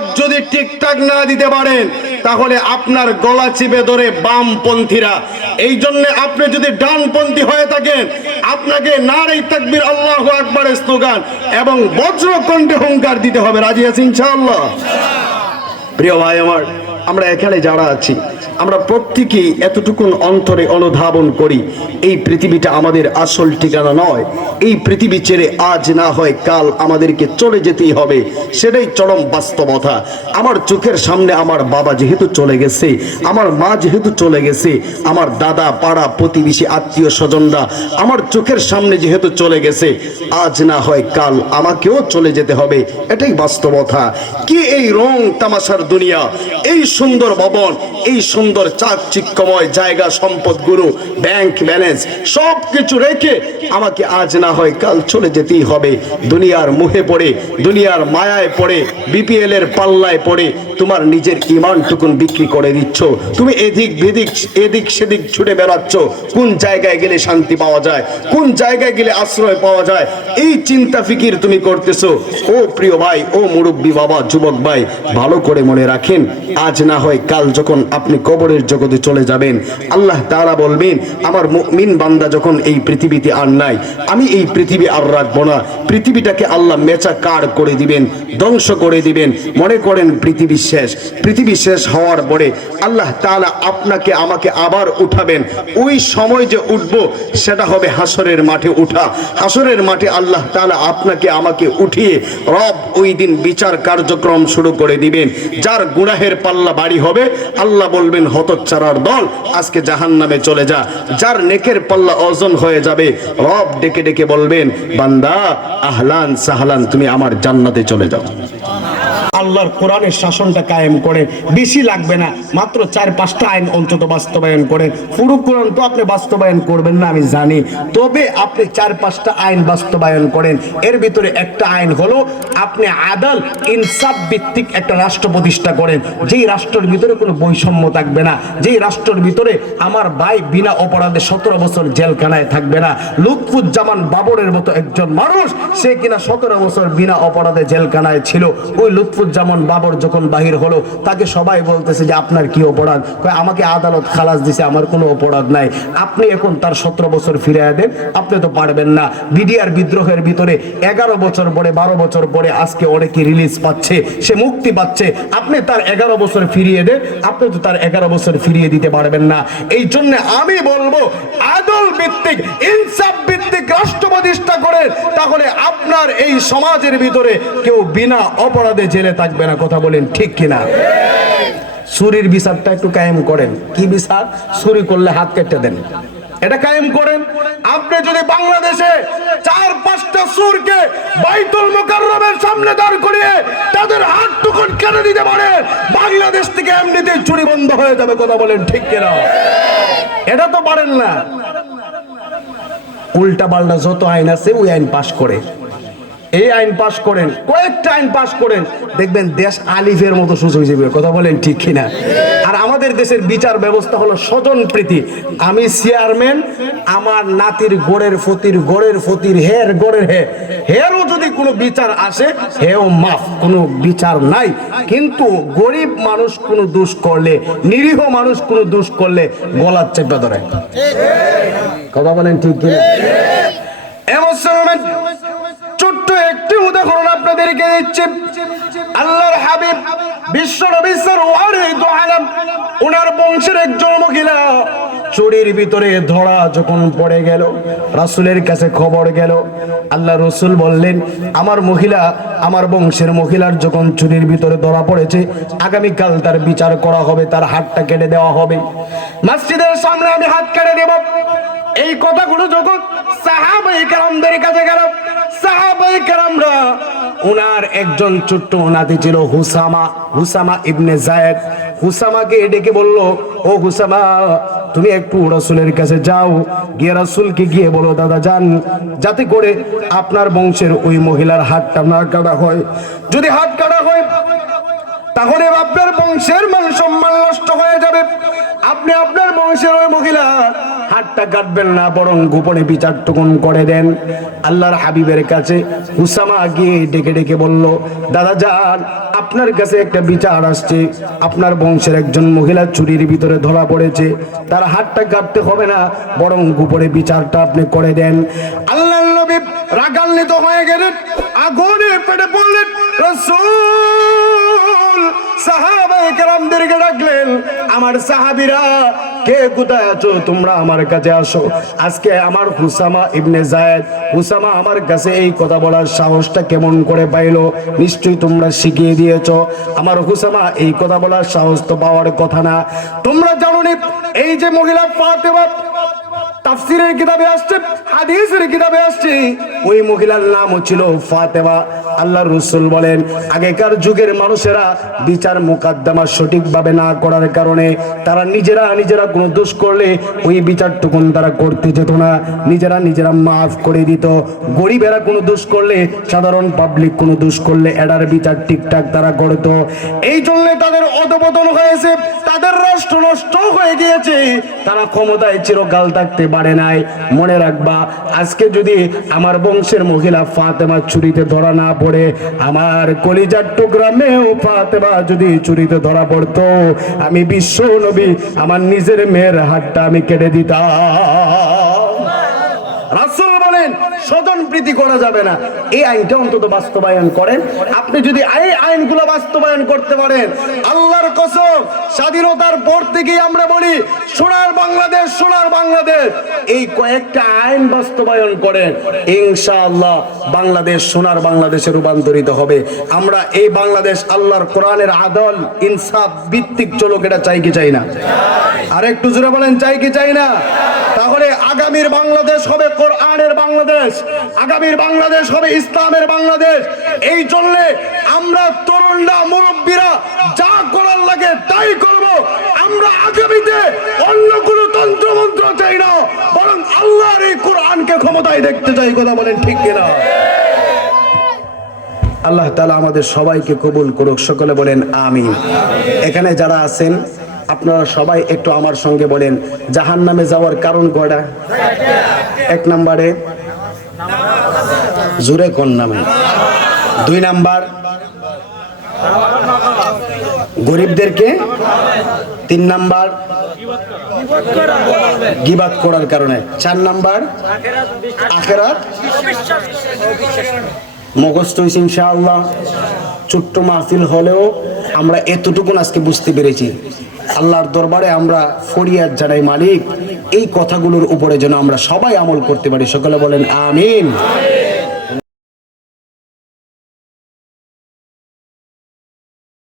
আওয়াজ যদি ঠিকঠাক না দিতে পারেন তাহলে আপনার গলা চিপে ধরে বামপন্থীরা। এই জন্য আপনি যদি ডানপন্থী হয়ে থাকেন আপনাকে নারে তাকবীর আল্লাহু আকবারের স্লোগান এবং বজ্রকণ্ঠে হুঙ্কার দিতে হবে। রাজি আছেন ইনশাআল্লাহ? প্রিয় ভাই আমার, আমরা এখানে যারা আছি আমরা প্রত্যেকেই এতটুকুন অন্তরে অনুধাবন করি এই পৃথিবীটা আমাদের আসল ঠিকানা নয়। এই পৃথিবী ছেড়ে আজ না হয় কাল আমাদেরকে চলে যেতেই হবে, সেটাই চরম বাস্তবতা। আমার চোখের সামনে আমার বাবা যেহেতু চলে গেছে, আমার মা যেহেতু চলে গেছে, আমার দাদা পাড়া প্রতিবেশী আত্মীয় স্বজনরা আমার চোখের সামনে যেহেতু চলে গেছে, আজ না হয় কাল আমাকেও চলে যেতে হবে, এটাই বাস্তবতা। কি এই রং তামাশার দুনিয়া, এই সুন্দর ভবন, এই সুন্দর চাকচিক্যময় জায়গা, সম্পদগুলো, ব্যাংক ব্যালেন্স সব কিছু রেখে আমাকে আজ না হয় কাল চলে যেতেই হবে। দুনিয়ার মুহে পড়ে, দুনিয়ার মায়ায় পড়ে, বিপিএল এর পাল্লায় পড়ে তোমার নিজের ইমানটুকুন বিক্রি করে দিচ্ছ। তুমি এদিক সেদিক ছুটে বেড়াচ্ছ, কোন জায়গায় গেলে শান্তি পাওয়া যায়, কোন জায়গায় গেলে আশ্রয় পাওয়া যায়, এই চিন্তা ফিকির তুমি করতেছো। ও প্রিয় ভাই, ও মুরব্বী বাবা, যুবক ভাই, ভালো করে মনে রাখেন, আজ না হয় কাল যখন আপনি কবরের জগতে চলে যাবেন, আল্লাহ তাআলা বলবেন আমার মুমিন বান্দা যখন এই পৃথিবীতে আর নাই, আমি এই পৃথিবী আর রাখবো না। পৃথিবীটাকে আল্লাহ মেচা কার করে দিবেন, ধ্বংস করে দিবেন। মনে করেন পৃথিবী শেষ। পৃথিবী শেষ হওয়ার পরে আল্লাহ তাআলা আপনাকে আমাকে আবার উঠাবেন। ওই সময় যে উঠবো সেটা হবে হাসরের মাঠে উঠা। হাসরের মাঠে আল্লাহ তাআলা আপনাকে আমাকে উঠিয়ে রব ওই দিন বিচার কার্যক্রম শুরু করে দিবেন। যার গুনাহের পাল্লা বাড়ি হবে আল্লাহ বলবেন হতচ্ছাড়ার দল, আজকে জাহান্নামে চলে যা। যার নেকের পাল্লা ওজন হয়ে যাবে রব ডেকে ডেকে বলবেন বান্দা আহলান সাহলান, তুমি আমার জান্নাতে চলে যাও। আল্লাহর কোরআনের শাসনটা কায়েম করে, বেশি লাগবে না, মাত্র 4-5টা আইন অন্তত বাস্তবায়ন করে। পুরো কোরআন তো আপনি বাস্তবায়ন করবেন না আমি জানি, তবে আপনি 4-5টা আইন বাস্তবায়ন করেন। এর ভিতরে একটা আইন হলো আপনি আদাল ইনসাফ ভিত্তিক একটা রাষ্ট্র প্রতিষ্ঠা করেন, যেই রাষ্ট্রের ভিতরে কোনো বৈষম্য থাকবে না, যেই রাষ্ট্রের ভিতরে আমার ভাই বিনা অপরাধে 17 বছর জেলখানায় থাকবে না। লুৎফুজ্জামান বাবরের মতো একজন মানুষ, সে কিনা 17 বছর বিনা অপরাধে জেলখানায় ছিল। ওই লুৎফুজ্জামান বাবর যখন বাহির হলো তাকে সবাই বলতেছে যে আপনার কি অপরাধ? কয় আমাকে আদালত খালাস দিছে, আমার কোনো অপরাধ নাই। আপনি এখন তার 17 বছর ফিরিয়ে দেন, আপনি তো পারবেন না। বিডিআর বিদ্রোহের ভিতরে 11 বছর পরে 12 বছর পরে আজকে অনেকে রিলিজ পাচ্ছে, সে মুক্তি পাচ্ছে। আপনি তার 11 বছর ফিরিয়ে দেন, আপনি তো তার 11 বছর ফিরিয়ে দিতে পারবেন না। এই জন্য আমি বলবো আদল ভিত্তিক ইনসাফ ভিত্তিক রাষ্ট্র প্রতিষ্ঠা করে, তাহলে আপনার এই সমাজের ভিতরে কেউ বিনা অপরাধে জেলে থাকবে না। কথা বলেন ঠিক কিনা? চুরির বিচারটা একটু কায়েম করেন। কি বিচার? চুরি করলে হাত কেটে দেন, এটা কায়েম করেন। আপনি যদি বাংলাদেশে 4-5টা চোরকে বাইতুল মুকাররমের সামনে দাঁড় করিয়ে তাদের হাত টুকুন কেটে দিতে পারেন, বাংলাদেশ থেকে এমনিতেই চুরি বন্ধ হয়ে যাবে। কথা বলেন ঠিক কিনা? এটা তো পারেন না। উল্টা পাল্টা যত আইন আছে ওই আইন পাশ করে, এই আইন পাশ করেন, কয়েকটা আইন পাশ করেন, দেখবেন দেশ আলিফের মতো সুযোগ হয়ে যাবে। কথা বলেন ঠিক কিনা? আর আমাদের দেশের বিচার ব্যবস্থা হলো স্বজন প্রীতি। আমি চেয়ারম্যান, আমার নাতির গোড়ের ফতির হের গোড়ের হেরও যদি কোনো বিচার আসে হেও মাফ, কোনো বিচার নাই। কিন্তু গরিব মানুষ কোনো দোষ করলে, নিরীহ মানুষ কোনো দোষ করলে গলা চেপে ধরে। কথা বলেন ঠিক কিনা? ছোট্ট একটি উদাহরণ আপনাদেরকে দিচ্ছি। আল্লাহর হাবিব বিশ্ব নবী সাল্লাল্লাহু আলাইহি ওনার বংশের একজন মহিলা চুরির ভিতরে ধরা যখন পড়ে গেল, রাসূলের কাছে খবর গেল। আল্লাহ রাসূল বললেন আমার মহিলা, আমার বংশের মহিলার যখন চুরির ভিতরে ধরা পড়েছে, আগামী কাল তার বিচার করা হবে, তার হাতটা কেটে দেওয়া হবে। মসজিদের সামনে আমি হাত কেটে দেব। এই কথাগুলো যখন সাহাবায়ে কেরামদের কাছে গেল, সাহাবায়ে কেরামরা ওনার একজন ছোট্ট নাতি ছিল হুসামা ইবনে যায়েদ, হুসামাকে ডেকে বলল ও হুসামা তুমি একটু রাসূলের কাছে যাও, গিয়ে রাসূলকে গিয়ে বলো দাদা যান, যাতে করে আপনার বংশের ওই মহিলার হাতটা না কাটা হয়। যদি হাত কাটা হয় তাহলে আপনার বংশের মান সম্মান নষ্ট হয়ে যাবে। আপনি আপনার বংশের ওই মহিলা হাতটা কাটবেন না, বরং গোপনে বিচারটুকুন করে দেন। আল্লাহর হাবিবের কাছে উসামা গিয়ে ডেকে ডেকে বলল, দাদা যান, আপনার কাছে একটা বিচার আসছে। আপনার বংশের একজন মহিলা চুরির ভিতরে ধরা পড়েছে, তার হাতটা কাটতে হবে না, বরং গোপনে বিচারটা আপনি করে দেন। আল্লাহর নবী রাগান্বিত হয়ে গেলেন, আগুনে পেটে পড়লেন। রাসূল সাহাবায়ে কেরামদেরকে ডাকলেন, আমার সাহাবীরা কে কোথায় আছো, তোমরা আমার কাছে আসো। আজকে আমার উসামা ইবনে যায়েদ, উসামা আমার কাছে এই কথা বলার সাহসটা কেমন করে পাইলো? নিশ্চয়ই তোমরা শিখিয়ে দিয়েছো। আমার উসামা এই কথা বলার সাহস তো পাওয়ার কথা না। তোমরা জানো না এই যে মহিলা ফাতেমা, তাফসীরের কিতাবে আসছে, হাদিসের কিতাবে আসছে, ওই মহিলার নাম ছিল ফাতেমা। আল্লাহর রাসূল বলেন, আগেকার যুগের মানুষেরা বিচার মোকদ্দমা সঠিকভাবে না করার কারণে তারা নিজেরা কোনো দোষ করলে ওই বিচারটুকুন তারা করতে যেত না, নিজেরা মাফ করে দিত। গরিবেরা কোনো দোষ করলে, সাধারণ পাবলিক কোনো দোষ করলে এটার বিচার ঠিকঠাক তারা করত। এই জন্য তাদের অধপতন হয়েছে, তাদের রাষ্ট্র নষ্ট হয়ে গিয়েছে, তারা ক্ষমতায় চিরকাল থাকতে পারে নাই। মনে রাখবা, আজকে যদি আমার বংশের মহিলা ফাতেমা চুরিতে ধরা না পড়ে, আমার কলিজার টুকরা মেয়েও ফাতেমা যদি চুরিতে ধরা পড়তো, আমি বিশ্ব নবী আমার নিজের মেয়ের হাতটা আমি কেটে দিতাম। রাসূল বলেন, স্বজন প্রীতি করা যাবে না, এই আইনটা অন্তত বাস্তবায়ন করেন। আপনি যদি এই আইনগুলো বাস্তবায়ন করতে পারেন, আল্লাহর কসম, স্বাধীনতার পর থেকেই আমরা বলি সোনার বাংলাদেশ, সোনার বাংলাদেশ। এই কয়েকটা আইন বাস্তবায়ন করেন, ইনশাআল্লাহ বাংলাদেশ সোনার বাংলাদেশে রূপান্তরিত হবে। আমরা এই বাংলাদেশ আল্লাহর কোরআনের আদল ইনসাফ ভিত্তিক চলুক, এটা চাই কি চাই না? আর একটু জোরে বলেন, চাই কি চাই না? তাহলে আগামীর বাংলাদেশ হবে কোরআনের বাংলাদেশ, আগামীর বাংলাদেশ হবে ইসলামের বাংলাদেশ। এই জন্য আমরা তরুণরা, মুরব্বীরা যা করার লাগে তাই করব। আমরা আগামীতে অন্য কোনো তন্ত্রমন্ত্র চাই না, বরং আল্লাহর এই কোরআনকে ক্ষমতায় দেখতে চাই। কথা বলেন ঠিক কিনা? আল্লাহ তাআলা আমাদের সবাইকে কবুল করুক, সকলে বলেন আমিন। এখানে যারা আছেন আপনারা সবাই একটু আমার সঙ্গে বলেন, জাহান্নামে যাওয়ার কারণ কয়টা? এক নম্বরে জোরে কোন নামে, 2 নাম্বার গরিবদেরকে, 3 নাম্বার গীবাত করার কারণে, 4 নাম্বার আখিরাত। মুখস্থ হইছে ইনশাআল্লাহ। ছোট্ট মাহফিল হলেও আমরা এতটুকুন আজকে বুঝতে পেরেছি। আল্লাহর দরবারে আমরা ফরিয়াদ জানাই, মালিক এই কথাগুলোর উপরে যেন আমরা সবাই আমল করতে পারি। সকলে বলেন আমিন।